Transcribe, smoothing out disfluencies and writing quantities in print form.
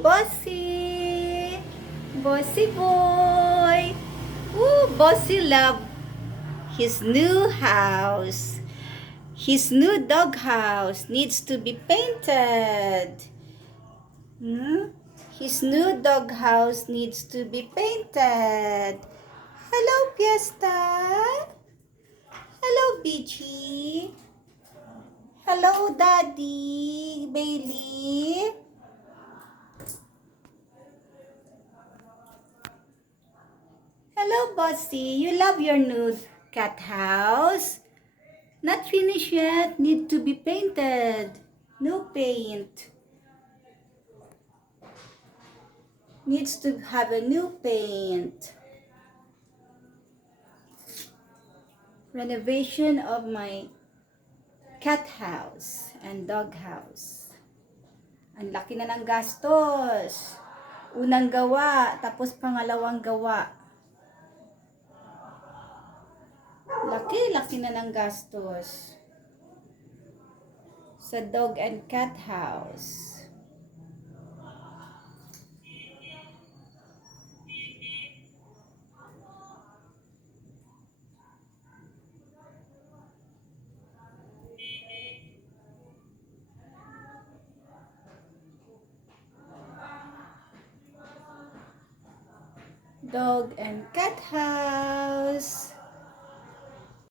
Bossy! Bossy boy! Ooh, Bossy love his new house. His new dog house needs to be painted. Hmm? His new dog house needs to be painted. Hello, Fiesta. Hello, Beachy. Hello, Daddy. Bailey. Hello, Bossy. You love your new cat house? Not finished yet. Need to be painted. No paint. Needs to have a new paint. Renovation of my cat house and dog house. Ang laki na ng gastos. Unang gawa, tapos pangalawang gawa. Laki na ng gastos. Sa dog and cat house. Dog and cat house.